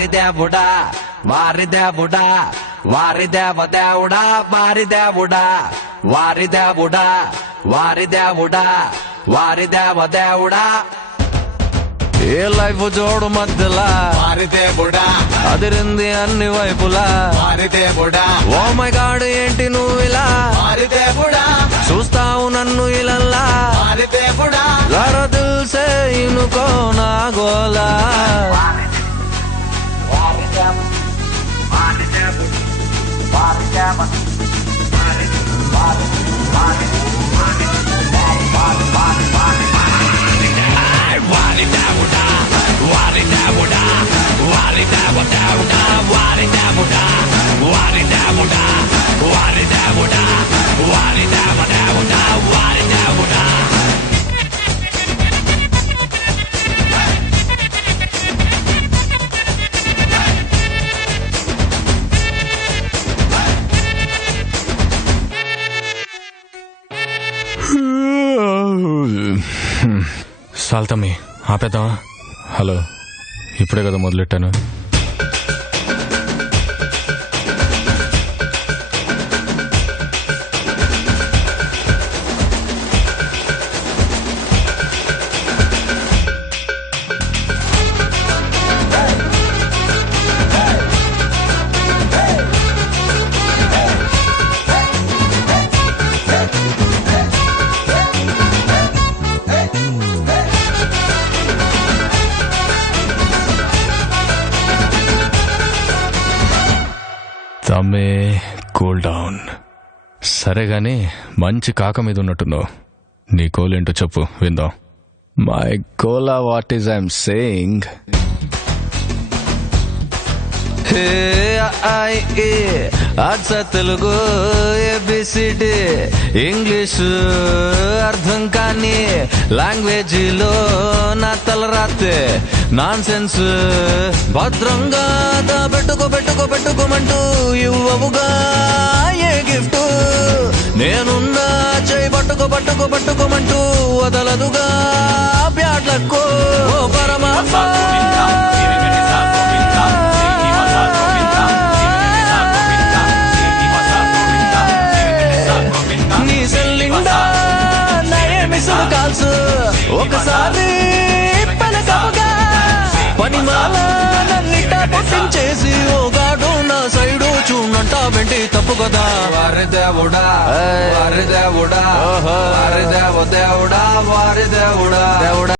వారి దేవుడా వారి దేవుడా వారి దేవదేవుడా వారి దేవుడా వారి దేవుడా వారి దేవుడా వారి దేవదేవుడా ఏ లైఫ్ జోడు మధ్యలా వారి దేవుడా అదిరింది అన్ని వైపులా వారి దేవుడా ఓ మై గాడ్ ఏంటి నువ్వు ఇలా వారి దేవుడా చూస్తావు నన్ను ఇలల్లా వారి దేవుడా జరా దిల్ సే ఇనుకో నా గోలా సాల్తమ్మి ఆపేద్దామా? హలో, ఇప్పుడే కదా మొదలెట్టాను. తమ్మే కూల్ డౌన్. సరే గాని మంచి కాక మీద ఉన్నట్టున్నావు. నీ కోల్ ఏంటో చెప్పు విందాం. మై కోలా వాట్ ఈస్ ఐఎమ్ సేయింగ్. అచ్చ తెలుగు ఏబిసిడి ఇంగ్లీషు అర్థం కాని లాంగ్వేజీలో నా తలరాతే నాన్ సెన్స్ భద్రంగా పెట్టుకోమంటూ ఇవ్వవుగా ఏ గిఫ్ట్. నేనున్నా చేయి పట్టుకోమంటూ వదలదుగా బ్యాడ్లకు. ఓ పరమాత్మ నీ సెల్లిండా నయమిసులు కాల్సు ఒకసారి పలకముగా పనిమాల నన్నిట పొట్టించేసి ఓగాడు నా సైడు చూడంట వెంటి తప్పు కదా. వారి దేవుడా వారి దేవుడా వారి దేవదేవుడా వారి దేవుడా దేవుడా